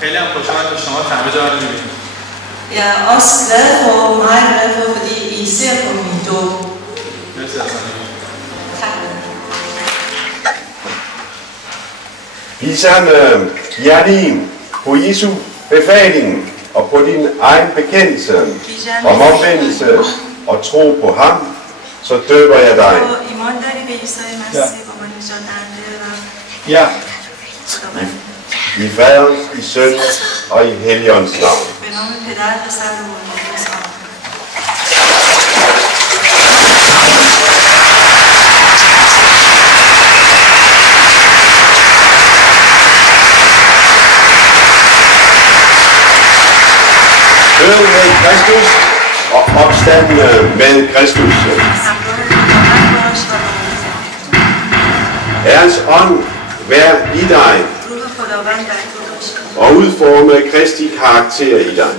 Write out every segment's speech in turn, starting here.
خیلی هم خوشحالم که شما همه جا رو می‌بینید. Jeg er også glad for, meget glad for, fordi I ser på min dåb. Bliv sammen kærlige på Jesu befaling og på din egen bekendelse om omvendelse og tro på ham, så døber jeg dig. Ja. I Faderens, i Søndens og i Helligåndens navn. Død med Kristus og opstanden med Kristus. Herrens ånd vær i dig og udforme Kristi karakter i dig.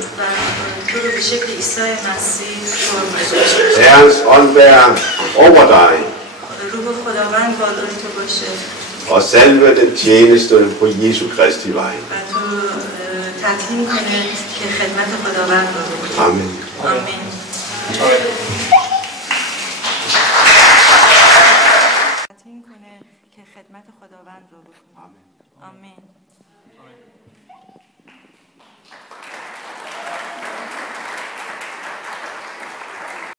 Herrens ånd vær over dig og salve den tjeneste på Jesu Kristi vej. Amen. خدمت خداوند رو بکنیم. آمین.